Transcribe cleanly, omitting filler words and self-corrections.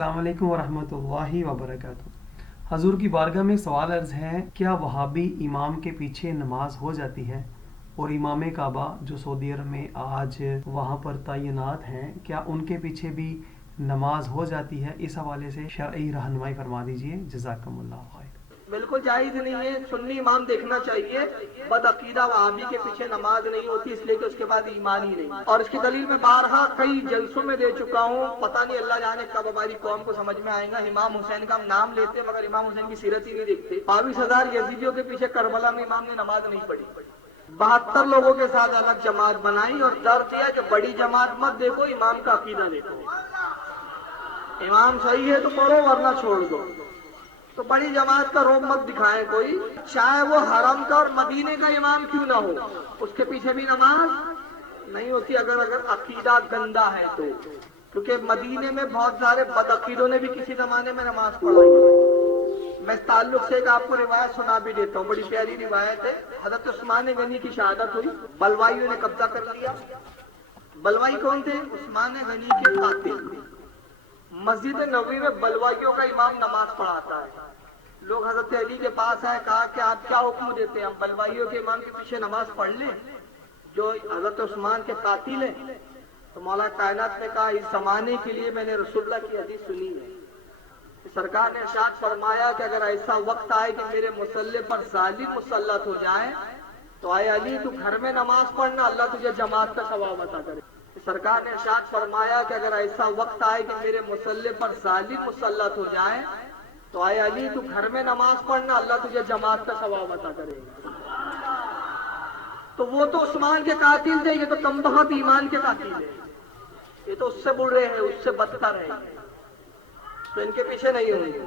अस्सलाम वालेकुम वरहमतुल्लाहि वबरकातुहू। हजूर की बारगाह में सवाल अर्ज़ है, क्या वहाबी इमाम के पीछे नमाज हो जाती है? और इमाम काबा जो सऊदी अरब में आज वहाँ पर तैनात हैं, क्या उनके पीछे भी नमाज हो जाती है? इस हवाले से शरई रहनुमाई फरमा दीजिए। जज़ाकमुल्लाह खैर। बिल्कुल जायज नहीं है। सुन्नी इमाम देखना चाहिए। बदअकीदा वहाबी के पीछे नमाज नहीं होती, इसलिए कि उसके बाद ईमान ही नहीं। और इसकी दलील मैं बारहा कई जलसों में दे चुका हूँ। पता नहीं अल्लाह जाने कब हमारी कौम को समझ में आएगा। इमाम हुसैन का हम नाम लेते मगर इमाम हुसैन की सीरत ही नहीं देखते। 22,000 यजीदियों के पीछे करबला में इमाम ने नमाज नहीं पढ़ी। 72 लोगों के साथ अलग जमात बनाई और दर दिया कि बड़ी जमात मत देखो, इमाम का अकीदा देखो। इमाम सही है तो पढ़ो वरना छोड़ दो। तो बड़ी जमात का रोब मत दिखाएं कोई, चाहे वो हरम का और मदीने का इमाम क्यों ना हो, उसके पीछे भी नमाज नहीं होती अगर अकीदा गंदा है तो। क्योंकि मदीने में बहुत सारे बदअकीदों ने भी किसी जमाने में नमाज पढ़ाई। मैं इस ताल्लुक से एक आपको रिवायत सुना भी देता हूँ, बड़ी प्यारी रिवायत है। हजरत उस्मान गनी की शहादत हुई, बलवाइयों ने कब्जा कर लिया। बलवाई कौन थे? उस्मान गनी के कातिल। मस्जिद नबवी में बलवाइयों का इमाम नमाज पढ़ाता है। लोग हजरत अली के पास आए, कहा कि आप क्या हुक्म देते हैं, हम बलवाइयों के इमाम के पीछे नमाज पढ़ लें जो हजरत उस्मान के कातिल हैं? तो मौला कायनात ने कहा, इस जमाने के लिए मैंने रसूलुल्लाह की हदीस सुनी है। सरकार ने इरशाद फरमाया कि अगर ऐसा वक्त आए कि मेरे मुसल्ले पर जालिम मुसल्लत हो जाए तो आए अली तू घर में नमाज पढ़ना, अल्लाह तुझे जमात का सवाब अता करे। सरकार ने इरशाद फरमाया कि अगर ऐसा वक्त आए कि मेरे मुसल्ले पर जालिम मुसल्लत हो जाए तो आए अली तू घर में नमाज पढ़ना, अल्लाह तुझे जमात का सवाब अता करेगा। तो वो तो उस्मान के कातिल थे, ये तो कमबख्त ईमान के कातिल है। ये तो उससे बुरे हैं, उससे बदतर है, तो इनके पीछे नहीं होंगे।